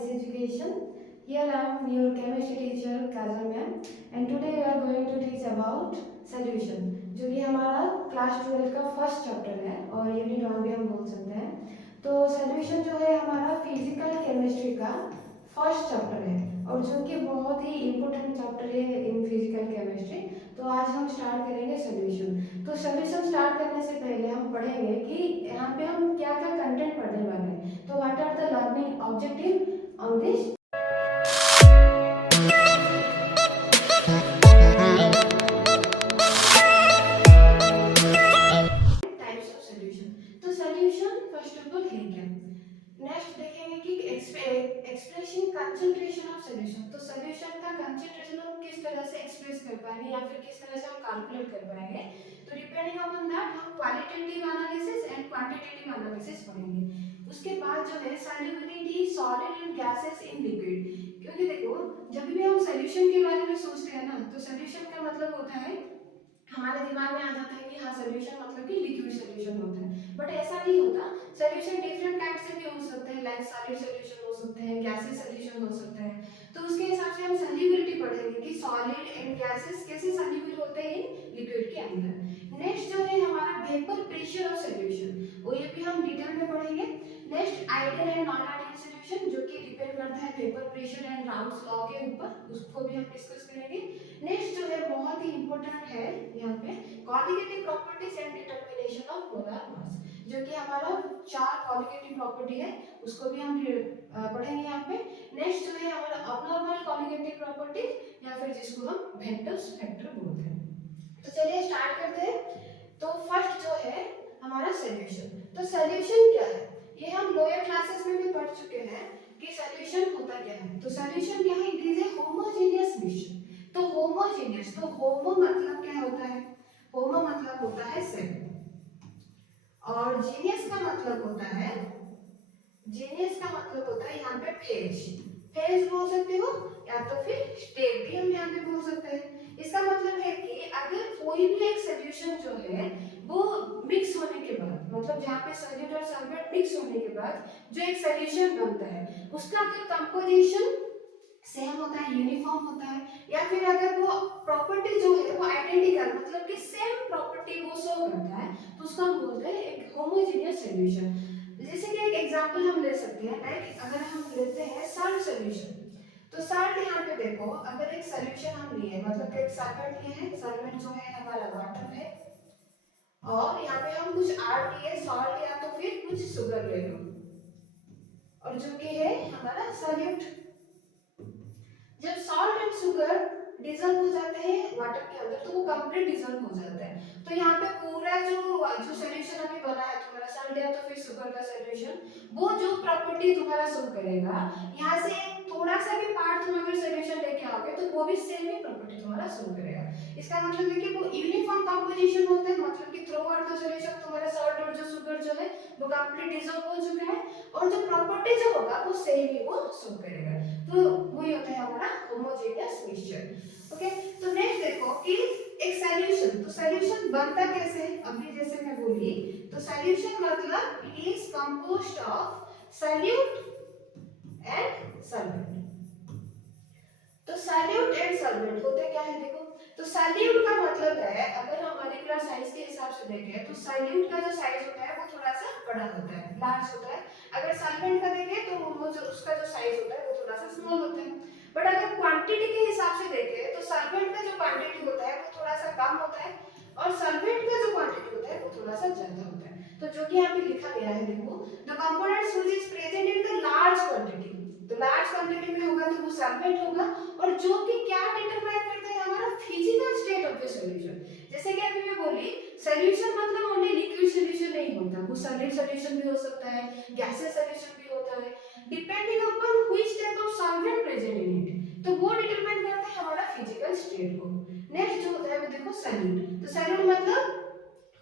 Base Education. Here I am your chemistry teacher Kajal ma'am, and today we are going to teach about solution, जो कि हमारा class 12 का first chapter है और unit 1 भी हम बोल सकते हैं। तो सॉल्यूशन जो है हमारा फिजिकल केमिस्ट्री का फर्स्ट चैप्टर है और जो कि बहुत ही इम्पोर्टेंट चैप्टर है इन फिजिकल केमिस्ट्री। तो आज हम स्टार्ट करेंगे सॉल्यूशन। तो सॉल्यूशन स्टार्ट करने से पहले हम पढ़ेंगे कि यहाँ पे हम क्या क्या कंटेंट पढ़ने वाले हैं। तो what are the learning objective on this types of solution. तो सॉल्यूशन फर्स्ट ऑफ ऑल है क्या। नेक्स्ट देखेंगे कि एक्सप्रेशन कंसंट्रेशन ऑफ सॉल्यूशन। तो सॉल्यूशन का कंसंट्रेशन हम किस तरह से एक्सप्रेस कर पाएंगे या फिर किस तरह से हम कैलकुलेट कर पाएंगे। तो डिपेंडिंग अपॉन दैट हम qualitative analysis and quantitative analysis पढ़ेंगे। उसके बाद जो है solubility solid and gases in liquid. क्योंकि देखो जब भी हम सॉल्यूशन के बारे में सोचते हैं ना तो सॉल्यूशन का मतलब होता है हमारे दिमाग में आ जाता है कि हाँ सॉल्यूशन मतलब कि लिक्विड सॉल्यूशन होता है, बट ऐसा नहीं होता। सॉल्यूशन डिफरेंट काइंड से भी हो सकते हैं, लाइक सॉलिड सॉल्यूशन हो सकते हैं, गैसेस सॉल्यूशन हो सकते हैं। तो उसके हिसाब से हम सॉल्युबिलिटी पढ़ेंगे कि सॉलिड एंड गैसेस कैसे सॉल्युबल होते हैं लिक्विड के अंदर। नेक्स्ट जो है हमारा वेपर प्रेशर ऑफ सॉल्यूशन, वो ये भी हम डिटेल में पढ़ेंगे। Next ideal and non ideal solution जो कि डिपेंड करता है vapour pressure and Raoult's law के ऊपर, उसको भी हम डिस्कस करेंगे। नेक्स्ट जो है बहुत ही इंपॉर्टेंट है यहाँ पे qualitative properties and determination of molar mass, जो कि हमारा चार क्वालिटेटिव प्रॉपर्टी है उसको भी हम पढ़ेंगे यहाँ पे। नेक्स्ट जो है हमारा अबनॉर्मल क्वालिटेटिव प्रॉपर्टीज या फिर जिसको हम वेक्टर्स फैक्टर बोलते हैं। तो चलिए स्टार्ट करते हैं। तो फर्स्ट जो है हमारा सॉल्यूशन। तो सॉल्यूशन क्या है ये हम लोअर क्लासेस में भी पढ़ चुके हैं कि सॉल्यूशन होता क्या है। तो सॉल्यूशन क्या है, it is a homogeneous mixture. तो होमोजेनियस, तो होमो मतलब क्या होता है, होमो मतलब होता है सेम और जीनियस का मतलब होता है, जीनियस का मतलब होता है यहाँ पे फेज, फेज बोल सकते हो या तो फिर स्टेट भी हम यहाँ पे बोल सकते हैं। इसका मतलब है कि अगर कोई भी एक सॉल्यूशन जो है वो मिक्स होने के बाद, मतलब जहाँ पे सॉल्यूट और सॉल्वेंट मिक्स होने के बाद जो एक सॉल्यूशन बनता है उसका अगर कंपोजिशन सेम होता है, यूनिफॉर्म होता है, या फिर अगर वो प्रॉपर्टी जो है वो आइडेंटिकल मतलब कि सेम प्रॉपर्टी वो शो करता है तो उसको हम बोलते हैं एक होमोजेनियस सॉल्यूशन। जैसे कि एक एग्जांपल हम ले सकते हैं, लाइक अगर हम लेते हैं सॉल्ट सॉल्यूशन। तो सॉल्ट यहाँ पे देखो अगर एक सॉल्यूशन हम लिए मतलब कि एक सॉल्वेंट लिए हैं, सॉल्वेंट जो है हमारा वाटर है और यहाँ पे हम कुछ आर लिए सॉल्ट या तो फिर कुछ शुगर ले लो और जो कि है हमारा सॉल्यूट। जब सॉल्ट एंड शुगर डिजल्व हो जाते हैं वाटर के अंदर तो वो कंप्लीट डिजल्व हो जाता है। तो यहाँ पे पूरा जो सॉल्यूशन अभी बना है तुम्हारा सॉल्ट या तो फिर शुगर का सॉल्यूशन, वो जो प्रॉपर्टी तुम्हारा शो करेगा, यहाँ से थोड़ा सा भी पार्ट तुम अगर सॉल्यूशन लेके आओगे तो वो भी सेम ही प्रॉपर्टी तुम्हारा शो करेगा। इसका मतलब है कि वो यूनिफॉर्म कंपोजिशन होता है, मतलब कि थ्रू आउट द सॉल्यूशन तुम्हारा सॉल्ट और जो शुगर जो है वो कंप्लीट डिजल्व हो चुका है और जो प्रॉपर्टी जो होगा वो सेम ही वो शो करेगा। तो वही होता है हमारा होमोजेनियस मिक्सचर। ओके, तो नेक्स्ट देखो कि एक सॉल्यूशन, तो सॉल्यूशन बनता कैसे है, अभी जैसे मैं बोली तो सॉल्यूशन मतलब it is composed of solute and solvent. तो सॉल्यूट एंड सॉल्वेंट होते क्या है देखो। तो सॉल्यूट का मतलब है अगर हम मॉलिक्यूलर साइज के हिसाब से देखें तो सॉल्यूट का जो साइज होता है वो थोड़ा सा बड़ा होता है, लार्ज होता है। अगर सॉल्वेंट का देखें तो वो जो उसका जो साइज होता है वो थोड़ा सा स्मॉल होता है। बट अगर क्वांटिटी के हिसाब से देखें तो सॉल्वेंट का जो क्वांटिटी होता है वो थोड़ा सा कम होता है और सॉल्वेंट का जो क्वांटिटी होता है वो थोड़ा सा ज्यादा होता है। तो जो कि यहाँ पे लिखा गया है देखो, the components which is present in the large quantity. तो लार्ज क्वांटिटी में होगा तो वो सॉल्वेंट होगा और जो कि क्या डिटरमाइन करता है हमारा physical state of the solution. जैसे कि अभी मैं बोली सॉल्यूशन मतलब ओनली लिक्विड सॉल्यूशन नहीं होता, वो सॉलिड सॉल्यूशन भी हो सकता है, गैसेस सॉल्यूशन भी होता है, depending upon which type of solvent present in it, तो वो डिटरमाइन करता है हमारा फिजिकल स्टेट को। नेक्स्ट जो होता है वो देखो सॉल्यूट। तो सॉल्यूट मतलब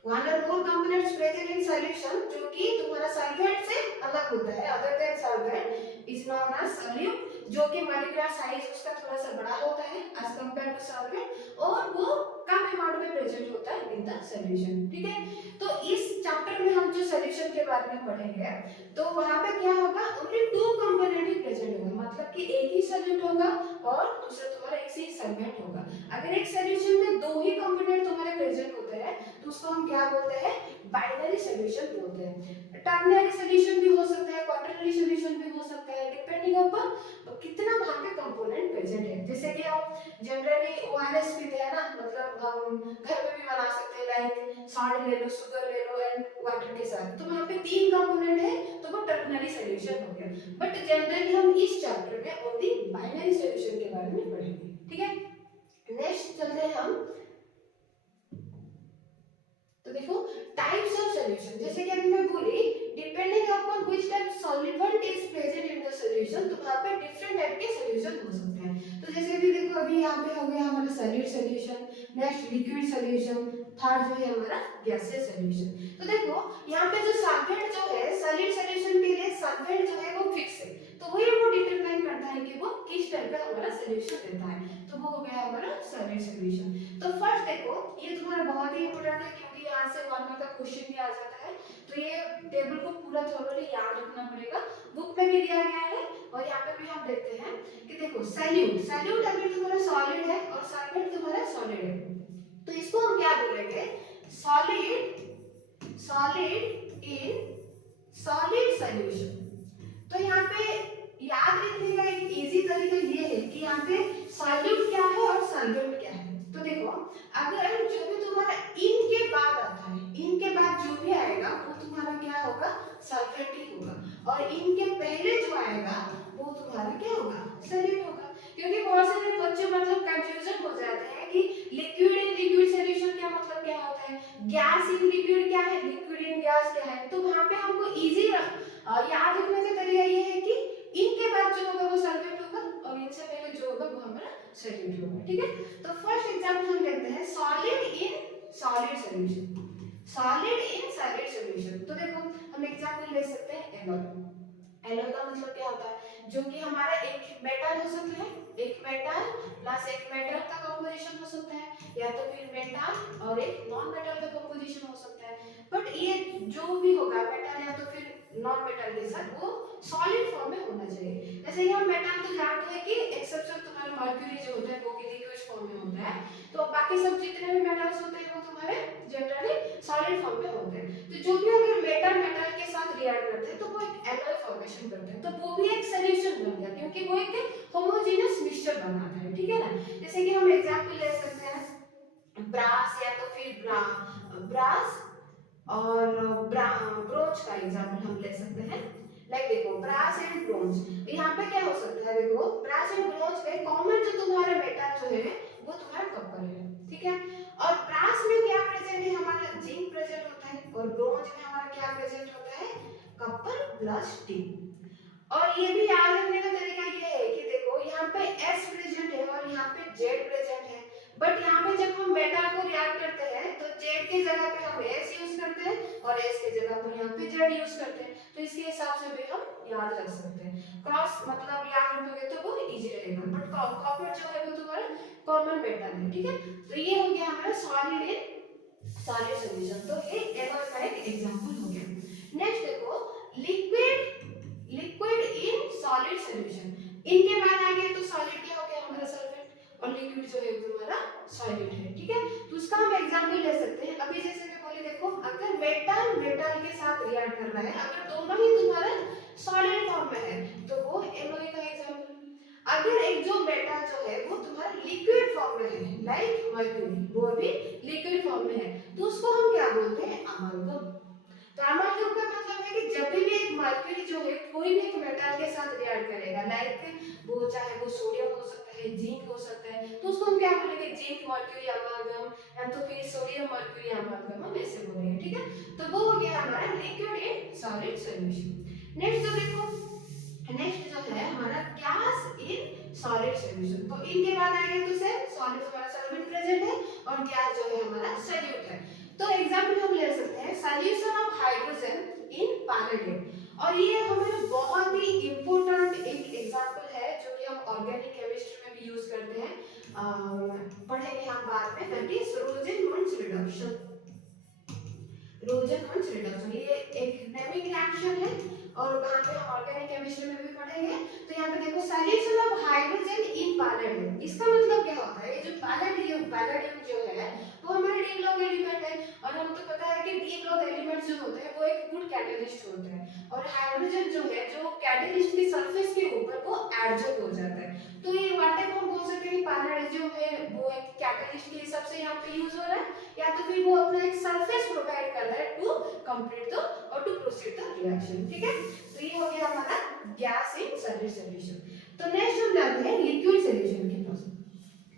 one or more components present in solution जो कि तुम्हारा सॉल्वेंट से अलग होता है, other than solvent is known as solute, जो कि मॉलिक्यूलर साइज उसका थोड़ा सा बड़ा होता है एज कंपेयर टू सॉल्वेंट और वो कम अमाउंट में प्रेजेंट होता है इन द सॉल्यूशन। ठीक है, तो इस चैप्टर में हम जो सॉल्यूशन के बारे में पढ़ेंगे तो वहां पे क्या होगा, ओनली टू कंपोनेंट ही प्रेजेंट होगा, मतलब कि एक ही सॉल्यूट होगा और दूसरा तुम्हारा एक से ही सॉल्वेंट होगा। अगर एक सॉल्यूशन में दो ही कंपोनेंट तुम्हारे प्रेजेंट होते हैं तो उसको हम क्या बोलते हैं, बाइनरी सॉल्यूशन बोलते हैं। टर्नरी सॉल्यूशन भी हो सकता है, क्वाटरनरी सॉल्यूशन भी हो सकता है, डिपेंडिंग अपॉन कितना वहां पे कंपोनेंट प्रेजेंट है। जैसे कि हम जनरली ओआरएस पीते हैं ना, मतलब हम घर में भी बना सकते हैं, लाइक सॉल्ट ले लो, शुगर ले लो एंड वाटर के साथ, तो वहां पे तीन कंपोनेंट है तो वो टर्नरी सॉल्यूशन हो गया। बट जनरली हम इस चैप्टर में ओनली बाइनरी सॉल्यूशन के बारे में पढ़ेंगे, ठीक है। नेक्स्ट चलते हैं हम, तो देखो टाइप्स ऑफ सॉल्यूशन, जैसे कि अभी मैं बोली depending upon which type solvent is present in the solution, तो वहां पे डिफरेंट टाइप के सॉल्यूशन हो सकते हैं। तो जैसे कि देखो अभी यहाँ पे हो गया हमारा solid solution, next liquid solution, third जो है हमारा गैसियस सॉल्यूशन। तो देखो यहाँ पे जो सॉल्वेंट जो है सॉलिड सॉल्यूशन के लिए सॉल्वेंट जो है वो फिक्स है, तो वही वो डिटरमाइन करता है कि वो किस टाइप का हमारा सॉल्यूशन देता है, तो वो हो गया हमारा सॉलिड सॉल्यूशन। तो फर्स्ट देखो ये तुम्हारा बहुत ही इंपॉर्टेंट है क्योंकि यहाँ से 1 मार्क का क्वेश्चन भी आ जाता है, तो ये टेबल को पूरा थोरोली याद रखना पड़ेगा, बुक में भी दिया गया है और यहाँ पे भी हम देखते हैं कि देखो सॉल्यूट, सॉल्यूट अगर तुम्हारा सॉलिड है और सॉल्वेंट तुम्हारा सॉलिड है, तो इसको हम क्या बोलेंगे, solid, solid in solid solution. तो यहाँ पे याद रखने का एक इजी तरीका ये है कि यहाँ पे सॉल्यूट क्या है और सॉल्वेंट क्या है। तो देखो अगर जो भी तुम्हारा इन के बाद आता है, इन के बाद जो भी आएगा वो तुम्हारा क्या होगा, सॉल्वेंट ही होगा, और इन के पहले जो आएगा वो तुम्हारा क्या होगा, सॉल्यूट होगा। क्योंकि बहुत सारे बच्चे मतलब कंफ्यूजन हो जाते हैं कि लिक्विड इन लिक्विड सॉल्यूशन क्या मतलब क्या होता है, गैस इन लिक्विड क्या है, लिक्विड इन गैस क्या है। तो वहां पे हमको इजी याद रखने का तरीका ये है कि इनके बाद जो होगा वो सॉल्वेंट होगा और इनसे पहले जो होगा वो हमारा सॉल्यूट होगा, ठीक है। तो फर्स्ट एग्जांपल हम देखते हैं solid in solid solution, solid in solid solution. तो देखो हम एग्जांपल ले सकते हैं एनॉल, एनॉल का मतलब क्या होता है, जो कि हमारा एक मेटल हो सकता है, एक मेटल प्लस एक मेटल का कंपोजिशन हो सकता है, या तो फिर मेटल और एक नॉन मेटल का कंपोजिशन हो सकता है। बट ये जो भी होगा मेटल या तो फिर नॉन मेटल के साथ वो सॉलिड फॉर्म में होना चाहिए। जैसे कि हम मेटल तो जानते हैं कि एक्सेप्शन तुम्हारा मर्क्यूरी जो होता है वो भी लिक्विड फॉर्म में होता है, तो बाकी सब जितने भी मेटल्स होते हैं वो तुम्हारे जनरली सॉलिड फॉर्म में होते हैं। तो जो भी अगर मेटल मेटल के साथ रिएक्ट करते हैं तो वो एक एलॉय फॉर्मेशन करते हैं, तो वो भी एक सॉल्यूशन बन गया क्योंकि वो एक होमोजेनियस मिक्सचर बनाता है, ठीक है ना। जैसे कि हम एग्जांपल ले सकते हैं ब्रास या तो फिर ब्रास और ब्रोंज का एग्जांपल हम ले सकते हैं। लाइक देखो ब्रास एंड ब्रोंज, यहाँ पे क्या हो सकता है, देखो ब्रास एंड ब्रोंज में कॉमन जो तुम्हारा मेटल जो है वो तुम्हारा कॉपर है, ठीक है। और ब्रास में क्या प्रेजेंट है, हमारा जिंक प्रेजेंट होता है, और ब्रोंज में हमारा क्या प्रेजेंट होता है, कॉपर प्लस टिन। और ये भी याद रखने का तरीका ये है कि देखो यहाँ पे S प्रेजेंट है और यहाँ पे Z प्रेजेंट है, बट यहाँ पे जब हम मेटल को रिएक्ट करते हैं तो Z की जगह पे हम S यूज करते हैं और S की जगह पर यहाँ पे Z यूज करते हैं, तो इसके हिसाब से भी हम याद रख सकते हैं। क्रॉस मतलब याद रखोगे तो वो इजी रहेगा, बट कॉपर जो है वो तुम्हारा कॉमन मेटल है, ठीक है। तो ये हो गया हमारा सॉलिड इन सॉलिड सॉल्यूशन, तो ये एनॉल का एक एग्जांपल हो गया। नेक्स्ट देखो liquid, liquid in solid solution, इनके बाद आ गया तो सॉलिड क्या हो गया हमारा सॉल्वेंट और लिक्विड जो है तुम्हारा सॉलिड है, ठीक है। तो उसका हम एग्जांपल ले सकते हैं। अभी जैसे मैं बोली देखो अगर मेटल मेटल के साथ रिएक्ट कर रहा है, अगर दोनों ही तुम्हारा सॉलिड फॉर्म में है तो वो एनओए का एग्जांपल। अगर एक जो मेटल जो है वो तुम्हारा लिक्विड फॉर्म में है, लाइक मर्क्यूरी, वो भी लिक्विड फॉर्म में है, तो उसको हम क्या बोलते हैं, अमाल्गम। तो अमाल्गम का मतलब है कि जब भी एक मर्क्यूरी जो है कोई भी एक मेटल के साथ रिएक्ट करेगा, लाइक वो चाहे वो सोडियम हो सकता है, जिंक हो सकता है, तो उसको हम क्या बोलेंगे, जिंक मर्क्यूरी अमाल्गम, या तो फिर सोडियम मर्क्यूरी अमाल्गम, हम ऐसे बोलेंगे, ठीक है। तो वो हो गया हमारा liquid in solid solution. Next तो देखो, नेक्स्ट जो है हमारा गैस इन सॉलिड सॉल्यूशन, तो इनके बाद आएंगे तो सर सॉलिड हमारा सॉल्वेंट प्रेजेंट है और गैस जो है हमारा सॉल्यूट है। तो एग्जांपल हम ले सकते हैं solution of hydrogen in paradigm, और ये हमारा बहुत ही इंपॉर्टेंट एक एग्जांपल है जो कि हम ऑर्गेनिक केमिस्ट्री में भी यूज करते हैं, पढ़ेंगे हम बाद में, दैट इज रोजेनमंड्स रिडक्शन। रोजेनमंड्स रिडक्शन ये एक नेमिंग रिएक्शन है और वहां पे हम ऑर्गेनिक केमिस्ट्री में भी पढ़ेंगे। तो यहाँ पे देखो solution of hydrogen in palladium, इसका मतलब क्या होता है, ये जो पैलेडियम जो है वो हमारा डी ब्लॉक एलिमेंट है, और हम तो पता है कि डी ब्लॉक एलिमेंट जो होते हैं वो एक गुड कैटलिस्ट होते हैं, और हाइड्रोजन जो है जो कैटलिस्ट की सरफेस के ऊपर वो एडजस्ट हो जाता है। तो ये वाटे को हम बोल सकते हैं कि पैलेडियम जो है वो एक कैटलिस्ट के हिसाब से यहाँ पे यूज हो रहा है, या तो फिर वो अपना एक सरफेस प्रोवाइड कर रहा है टू कंप्लीट द और टू प्रोसीड द रिएक्शन। ठीक है, तो ये हो गया हमारा गैस इन सॉलिड सॉल्यूशन। तो नेक्स्ट हम जाते हैं लिक्विड सॉल्यूशन के पास।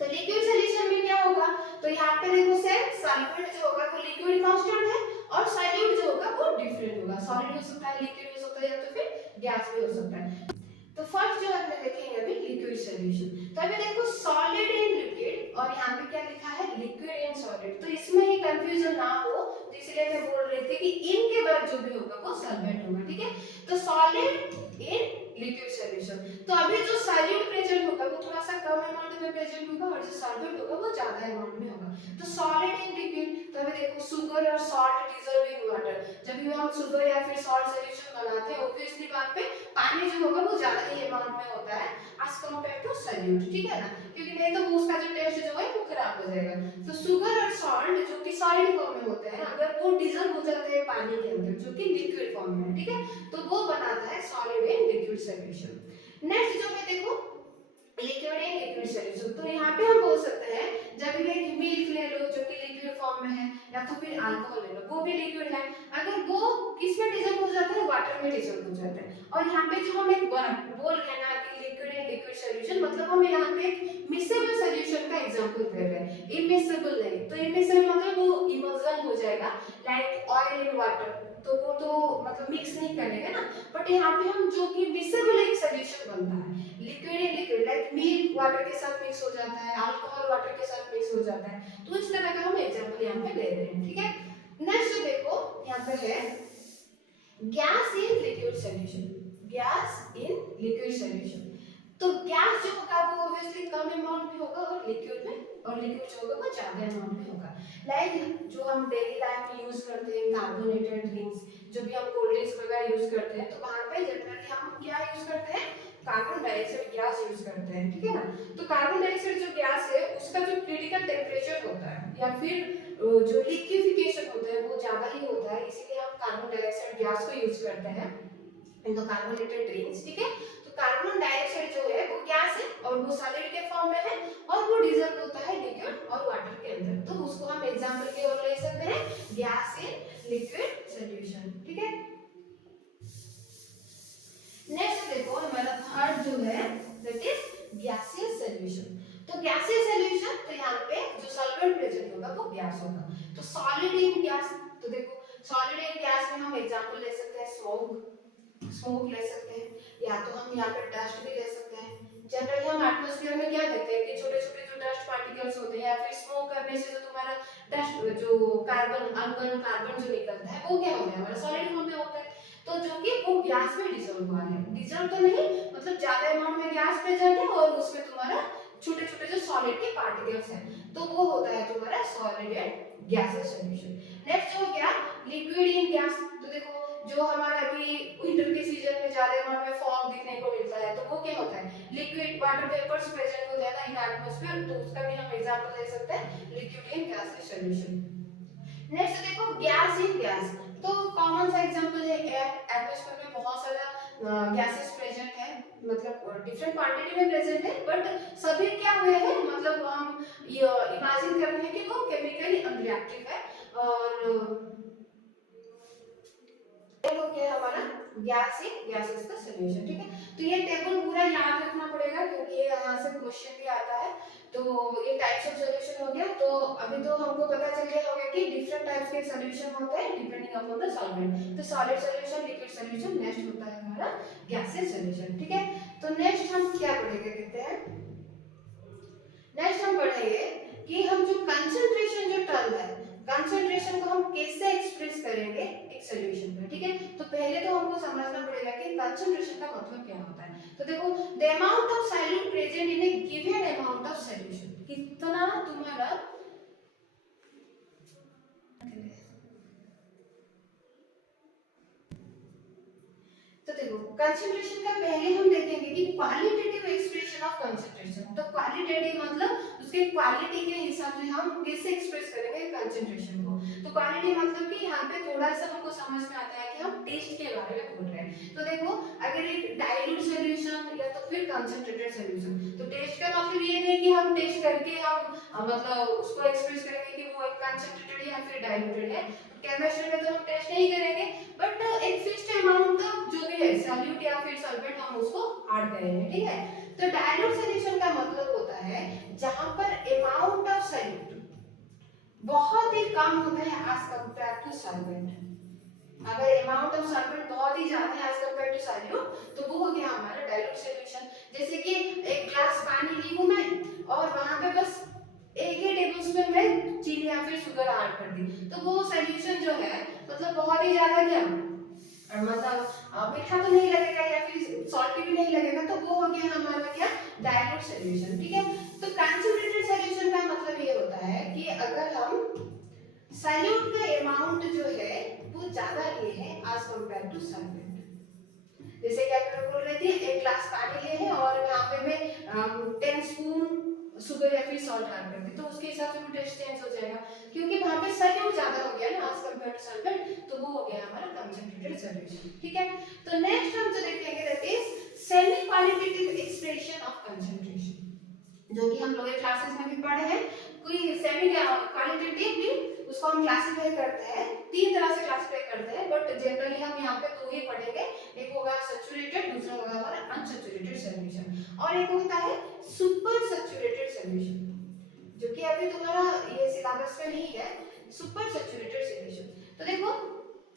तो लिक्विड सॉल्यूशन में क्या होगा, तो यहाँ पे देखो सेम सॉल्वेंट जो होगा वो लिक्विड कांस्टेंट है, और सॉल्यूट जो होगा वो डिफरेंट होगा, सॉलिड हो सकता है, लिक्विड हो सकता है, या तो फिर गैस भी हो सकता है। तो फर्स्ट जो हम देखेंगे अभी लिक्विड सॉल्यूशन। तो अभी देखो सॉलिड एंड लिक्विड, और यहाँ पे क्या लिखा है लिक्विड एंड सॉलिड, तो इसमें ही कंफ्यूजन ना हो, तो इसलिए मैं बोल रही थी कि इनके बाद जो भी होगा वो सॉल्वेंट होगा। ठीक है, तो सॉलिड इन लिक्विड सॉल्यूशन, तो अभी जो सॉल्यूट प्रेजेंट होगा वो थोड़ा सा कम अमाउंट में प्रेजेंट होगा, और जो सॉल्वेंट होगा वो ज्यादा अमाउंट में होगा। तो सॉलिड इन लिक्विड, तो अभी देखो शुगर और सॉल्ट डिसॉल्व इन वाटर, जब भी हम शुगर या फिर सॉल्ट सॉल्यूशन बनाते हैं ऑब्वियसली बात पे पानी जो होगा वो ज्यादा ही अमाउंट में होता है एज कंपेयर टू सॉल्यूट। ठीक है ना, क्योंकि नहीं तो उसका जो टेस्ट जो है वो खराब हो जाएगा। तो शुगर और सॉल्ट जो कि सॉलिड फॉर्म में होते हैं, अगर वो डिसॉल्व हो जाते हैं पानी के अंदर जो कि लिक्विड फॉर्म में है, ठीक है, तो वो बनाता है solid and liquid solution. Next जो है देखो लिक्विड एंड लिक्विड सॉल्यूशन, तो यहाँ पे हम बोल सकते हैं जब भी एक मिल्क ले लो जो कि लिक्विड फॉर्म में है, या तो फिर अल्कोहल ले लो वो भी लिक्विड है, अगर वो किस में डिसॉल्व हो जाता है वाटर में डिसॉल्व हो जाता है। और यहाँ पे जो हम एक बोल रहे हैं ना कि लिक्विड एंड लिक्विड सॉल्यूशन, मतलब हम यहाँ पे एक मिक्सेबल सॉल्यूशन का एग्जांपल दे रहे हैं, इमिक्सेबल नहीं। तो इमिक्सेबल मतलब वो इमर्जन हो जाएगा लाइक ऑयल इन वाटर, तो वो तो मतलब मिक्स नहीं करेंगे ना, बट यहाँ पे हम जो कि मिक्सेबल एक सॉल्यूशन बनता है, liquid and liquid like milk water के साथ मिक्स हो जाता है, अल्कोहल वाटर के साथ मिक्स हो जाता है, तो इस तरह का हम एग्जांपल यहाँ पे ले रहे हैं। ठीक है, नेक्स्ट देखो यहाँ पे है gas in liquid solution, gas in liquid solution. तो गैस जो होगा वो ऑब्वियसली कम अमाउंट में होगा, और लिक्विड में, और लिक्विड जो होगा वो ज्यादा अमाउंट में होगा। लाइक जो हम डेली लाइफ में यूज करते हैं कार्बोनेटेड ड्रिंक्स, जो भी हम कोल्ड ड्रिंक्स वगैरह यूज करते हैं, तो वहां पे जनरली हम क्या यूज करते हैं, कार्बन डाइऑक्साइड गैस यूज करते हैं। ठीक है ना, तो कार्बन डाइऑक्साइड जो गैस है उसका जो क्रिटिकल टेम्परेचर होता है या फिर जो लिक्विफिकेशन होता है वो ज्यादा ही होता है, इसीलिए हम कार्बन डाइऑक्साइड गैस को यूज करते हैं इन द कार्बोनेटेड ड्रिंक्स। ठीक है, तो कार्बन डाइऑक्साइड जो है वो गैस है, और वो सॉलिड के फॉर्म में है, और वो डिसॉल्व होता है लिक्विड और वाटर के अंदर, तो उसको हम एग्जांपल के और ले सकते हैं गैस इन लिक्विड सॉल्यूशन। ठीक है, नेक्स्ट देखो हमारा थर्ड जो है दैट इज गैसियस सॉल्यूशन। तो गैसियस सॉल्यूशन, तो यहाँ पे जो सॉल्वेंट प्रेजेंट होगा वो गैस होगा। तो सॉलिड इन गैस, तो देखो सॉलिड इन गैस में हम एग्जांपल ले सकते हैं स्मोक ले सकते हैं, या तो हम यहाँ पे डस्ट भी ले सकते हैं। जनरली हम एटमॉस्फेयर में क्या देखते हैं कि छोटे-छोटे जो डस्ट पार्टिकल्स होते हैं, या फिर स्मोक करने से जो तुम्हारा डस्ट जो कार्बन अनबर्न कार्बन जो निकलता है वो क्या होता है हमारा सॉलिड फॉर्म में होता है, तो जो कि वो गैस में डिसॉल्व हुआ है, डिसॉल्व तो नहीं मतलब ज्यादा अमाउंट में गैस प्रेजेंट है, और उसमें तुम्हारा छोटे-छोटे जो सॉलिड के पार्टिकल्स हैं, तो वो होता है तुम्हारा solid and gaseous solution. Next हो गया लिक्विड इन गैस, तो देखो जो हमारा अभी विंटर के सीजन में ज्यादा अमाउंट में फॉग देखने को मिलता है, तो वो क्या होता है लिक्विड वाटर वेपर्स प्रेजेंट होते हैं ना इन एटमॉस्फेयर, तो उसका भी हम एग्जांपल ले सकते हैं liquid in gaseous solution. Next देखो गैस इन गैस, तो कॉमन सा एग्जांपल है एयर, एटमॉस्फेयर में बहुत सारा गैसेस प्रेजेंट है, मतलब डिफरेंट क्वांटिटी में प्रेजेंट है, बट सभी क्या हुए हैं मतलब हम इमेजिन कर रहे हैं कि वो केमिकली अनरिएक्टिव है, और हो गया हमारा गैस इन गैसेस का सॉल्यूशन। ठीक है, तो ये टेबल पूरा याद रखना पड़ेगा क्योंकि ये यहाँ से क्वेश्चन भी आता है। तो ये टाइप्स ऑफ सॉल्यूशन हो गया, तो अभी तो हमको पता चल गया होगा कि डिफरेंट टाइप्स के सॉल्यूशन होते हैं डिपेंडिंग अपॉन द सॉल्वेंट। तो solid solution, liquid solution, next होता है हमारा गैसियस सॉल्यूशन। ठीक है, तो नेक्स्ट हम क्या पढ़ेंगे कहते हैं, नेक्स्ट हम पढ़ेंगे कि हम जो कंसंट्रेशन जो टर्म है, कंसंट्रेशन को हम कैसे एक्सप्रेस करेंगे एक सॉल्यूशन में। ठीक है, तो पहले तो हमको समझना पड़ेगा कि कंसंट्रेशन का मतलब क्या होता है। तो देखो the amount of solute present in A given amount of solution, कितना तुम्हारा, तो देखो कंसंट्रेशन का पहले हम देखेंगे कि क्वालिटेटिव एक्सप्रेशन ऑफ कंसंट्रेशन। तो क्वालिटेटिव मतलब उसके क्वालिटी के हिसाब से हम कैसे एक्सप्रेस करेंगे कंसंट्रेशन को। तो क्वालिटी मतलब कि यहाँ पे थोड़ा सा हमको समझ में आता है कि हम टेस्ट के बारे में बोल रहे हैं। तो देखो अगर एक डाइल्यूट सॉल्यूशन या तो फिर कंसंट्रेटेड सॉल्यूशन, तो टेस्ट का मतलब ये नहीं कि हम टेस्ट करके हम मतलब उसको एक्सप्रेस करेंगे कि वो कंसंट्रेटेड या फिर डाइल्यूटेड है। केमिस्ट्री में तो हम टेस्ट नहीं करेंगे, बट एक फिक्स्ड अमाउंट का जो भी है सॉल्यूट या फिर सॉल्वेंट हम उसको ऐड करेंगे, ठीक है। तो डाइल्यूट सॉल्यूशन का मतलब होता है जहां पर अमाउंट ऑफ सॉल्यूट बहुत ही कम होता है एज कंपेयर टू सॉल्वेंट। अगर अमाउंट ऑफ सॉल्वेंट बहुत ही ज्यादा है एज कंपेयर टू सॉल्यूट तो वो हो गया हमारा डाइल्यूट सॉल्यूशन। जैसे कि एक ग्लास पानी ली हूं मैं और वहां पे बस एक ही टेबलस्पून में चीनी या फिर शुगर ऐड कर दी, तो वो सॉल्यूशन जो है मतलब बहुत ही ज्यादा क्या मतलब मीठा तो नहीं लगेगा या फिर सॉल्टी भी नहीं लगेगा, तो वो हो गया हमारा क्या डाइल्यूट सॉल्यूशन, ठीक है। तो कंसंट्रेटेड सॉल्यूशन का मतलब ये होता है कि अगर हम सॉल्यूट का अमाउंट जो है वो ज्यादा लिए हैं एज कंपेयर टू सॉल्वेंट। जैसे कि आप बोल रहे थे एक ग्लास पानी लिए हैं और यहाँ पे मैं 10 स्पून शुगर या फिर सॉल्ट ऐड कर दी, तो उसके हिसाब से वो टेस्ट चेंज हो जाएगा क्योंकि वहां पे सॉल्यूट ज्यादा हो गया ना एज कंपेयर टू सॉल्वेंट, तो वो हो गया हमारा कंसंट्रेटेड सॉल्यूशन, ठीक है। तो नेक्स्ट हम जो देखेंगे that is semi qualitative expression of concentration, जो कि हम लोग क्लासेस में भी पढ़े हैं। कोई सेमी क्वालिटेटिव भी उसको हम क्लासिफाई करते हैं, तीन तरह से क्लासिफाई करते हैं, बट जनरली हम यहाँ पे दो ही पढ़ेंगे। एक होगा सैचुरेटेड, दूसरा होगा हमारा अनसैचुरेटेड सॉल्यूशन, और एक होता है सुपर सैचुरेटेड सॉल्यूशन, जो कि अभी तुम्हारा ये सिलेबस में नहीं है, सुपर सैचुरेटेड सॉल्यूशन। तो देखो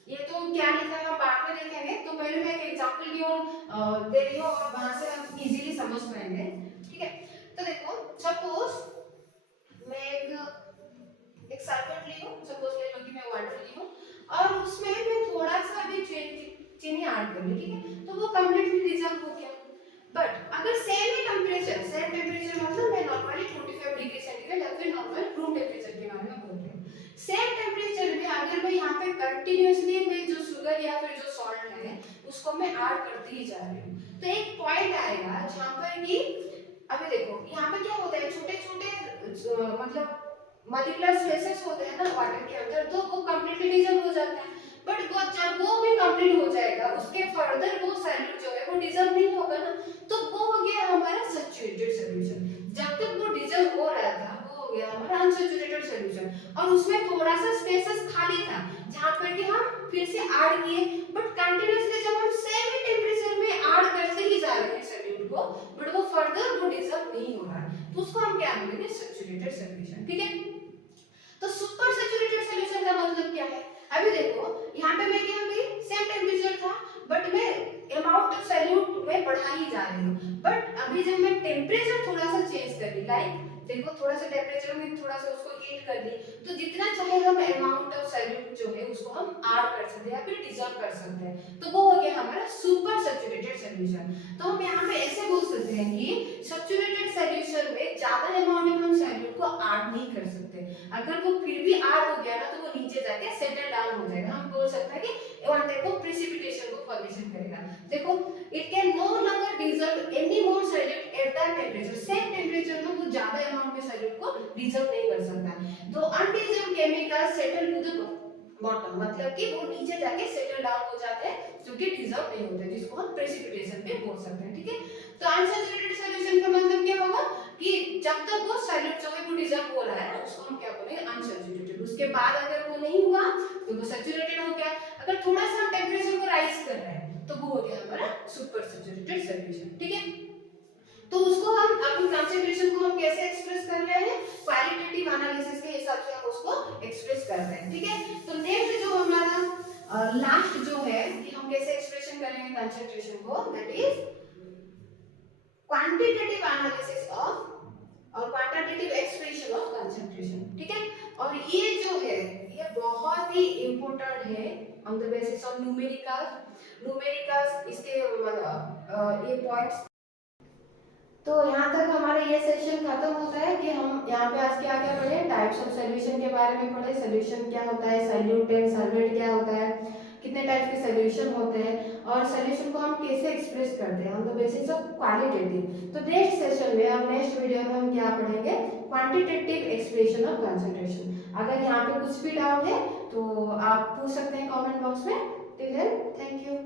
ये तो क्या लिखा है हम बाद में देखेंगे, तो पहले मैं एक एग्जांपल की ओर दे रही हूँ और वहां से हम इजीली समझ पाएंगे, ठीक है। तो देखो सपोज मैं एक सॉल्वेंट ली हूँ, सपोज ले लो कि मैं वाटर ली हूँ और उसमें मैं थोड़ा सा भी चीनी ऐड कर ली, ठीक है, तो वो कंप्लीटली डिसॉल्व हो गया। बट अगर सेम टेम्परेचर मतलब मैं नॉर्मली 25 डिग्री सेंटीग्रेड या फिर नॉर्मल रूम टेम्परेचर के बारे में बोल रही हूँ, सेम टेम्परेचर में अगर मैं यहाँ पे कंटिन्यूअसली मैं जो शुगर या फिर जो सॉल्ट है उसको मैं ऐड करती ही जा रही हूँ, तो एक पॉइंट आएगा जहाँ पर कि अभी देखो यहाँ पे क्या होता है, छोटे छोटे मतलब मॉलिक्यूलर स्पेसेस होते हैं ना वाटर के अंदर, तो वो कंप्लीटली डिसॉल्व हो जाते हैं। बट वो जब वो भी कंप्लीट हो जाएगा उसके फर्दर वो सॉल्यूट जो है वो डिसॉल्व नहीं होगा ना, तो वो हो गया हमारा सैचुरेटेड सॉल्यूशन। जब तक वो डिसॉल्व हो रहा था वो हो गया हमारा अनसैचुरेटेड सॉल्यूशन, और उसमें थोड़ा सा स्पेसेस खाली था जहां पर कि हम फिर से ऐड किए, बट कंटीन्यूअसली जब हम सेम ही टेंपरेचर में ऐड करते ही जा रहे हैं सॉल्यूट को, बट वो फर्दर वो डिसॉल्व नहीं हो रहा है, तो उसको हम क्या बोलेंगे सैचुरेटेड सॉल्यूशन, ठीक है। तो सुपर सैचुरेटेड सॉल्यूशन का मतलब क्या है, अभी देखो यहाँ पे मैं क्या हो गई, सेम टेम्परेचर था बट मैं अमाउंट ऑफ सॉल्यूट में बढ़ा ही जा रही हूँ, बट अभी जब मैं टेम्परेचर थोड़ा सा चेंज कर ली, लाइक देखो थोड़ा सा टेम्परेचर में थोड़ा सा उसको हीट कर दी, तो जितना चाहे हम अमाउंट ऑफ सॉल्यूट जो है उसको हम ऐड कर सकते हैं या फिर डिसॉल्व कर सकते हैं, तो वो हो गया हमारा सुपर सैचुरेटेड सॉल्यूशन। तो हम यहाँ पे ऐसे बोल सकते हैं कि सैचुरेटेड सॉल्यूशन में ज्यादा अमाउंट में हम सॉल्यूट को ऐड नहीं कर सकते, अगर वो फिर भी ऐड हो गया ना तो वो नीचे जाके सेटल डाउन हो जाएगा, हम बोल सकते हैं कि वन टाइप ऑफ प्रेसिपिटेशन को फॉर्मेशन करेगा। देखो it can no longer dissolve any more solute at that temperature, same temperature में वो ज्यादा अमाउंट में सॉल्यूट को डिसॉल्व नहीं कर सकता, तो undissolve chemical settle to the bottom, मतलब कि वो नीचे जाके सेटल डाउन हो जाते हैं जो कि डिसॉल्व नहीं होते, जिसको हम प्रेसिपिटेशन पे बोल सकते हैं, ठीक है। तो अनसैचुरेटेड सॉल्यूशन का मतलब क्या होगा कि जब तक वो सॉल्यूट जो है वो डिसॉल्व हो रहा है उसको हम क्या बोलेंगे अनसैचुरेटेड, उसके बाद अगर वो नहीं हुआ तो वो सैचुरेटेड हो गया, अगर थोड़ा सा हम टेंपरेचर को राइज कर रहे हैं तो वो हो गया हमारा सुपर सैचुरेटेड सॉल्यूशन, ठीक है। तो उसको हम अपनी कंसंट्रेशन को हम कैसे एक्सप्रेस कर रहे हैं, क्वालिटेटिव एनालिसिस के हिसाब से हम उसको एक्सप्रेस कर रहे हैं, ठीक है। तो नेक्स्ट जो हमारा लास्ट जो है कि हम कैसे एक्सप्रेशन करेंगे कंसंट्रेशन को, that is quantitative analysis of और क्वांटिटेटिव एक्सप्रेशन ऑफ कंसंट्रेशन, ठीक है। और ये जो है ये बहुत ही इंपॉर्टेंट है on the basis of numericals इसके ये पॉइंट्स। तो यहाँ तक हमारा ये सेशन खत्म होता है कि हम यहाँ पे आज क्या क्या पढ़े, टाइप्स ऑफ सॉल्यूशन के बारे में पढ़े, सॉल्यूशन क्या होता है, सॉल्यूट एंड सॉल्वेंट क्या होता है, कितने टाइप के सोल्यूशन होते हैं और सोल्यूशन को हम कैसे एक्सप्रेस करते हैं on the basis of qualitative. तो नेक्स्ट सेशन में और नेक्स्ट वीडियो में हम क्या पढ़ेंगे, क्वांटिटेटिव एक्सप्रेशन ऑफ कंसंट्रेशन। अगर यहाँ पे कुछ भी डाउट है तो आप पूछ सकते हैं कमेंट बॉक्स में। Till then thank you.